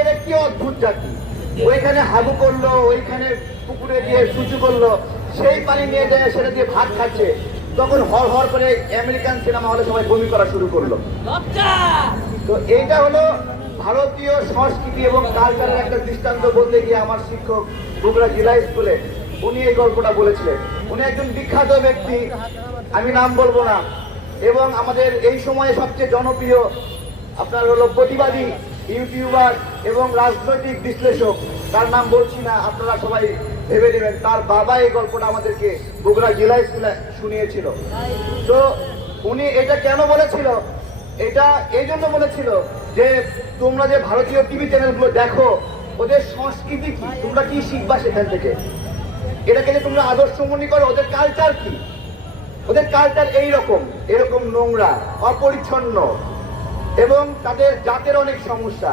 এরা কি অদ্ভুত জাতি, ওইখানে হাগু করলো, ওইখানে পুকুরে দিয়ে সুচু করলো, সেই পানি নিয়ে যায় সেটা দিয়ে ভাত খাচ্ছে। তখন হর হর করে আমেরিকান সিনেমা হলে সবাই বমি করা শুরু করলো। তো এইটা হলো ভারতীয় সংস্কৃতি এবং কালচারের একটা দৃষ্টান্ত বলতে গিয়ে আমার শিক্ষক বগুড়া জেলা স্কুলে উনি এই গল্পটা বলেছিলেন। উনি একজন বিখ্যাত ব্যক্তি, আমি নাম বলবো না, এবং আমাদের এই সময়ে সবচেয়ে জনপ্রিয় আপনার হলো প্রতিবাদী ইউটিউবার এবং রাজনৈতিক বিশ্লেষক, তার নাম বলছি না, আপনারা সবাই ভেবে নেবেন। তার বাবা এই গল্পটা আমাদেরকে বগুড়া জেলা স্কুলে শুনিয়েছিল। তো উনি এটা কেন বলেছিল, এটা এই জন্য বলেছিল যে তোমরা যে ভারতীয় টিভি চ্যানেলগুলো দেখো, ওদের সংস্কৃতি কি, তোমরা কি শিখবা সেখান থেকে? এটাকে যে তোমরা আদর্শ মনে করো, ওদের কালচার কি? ওদের কালচার এরকম নোংরা, অপরিচ্ছন্ন, এবং তাদের জাতের অনেক সমস্যা।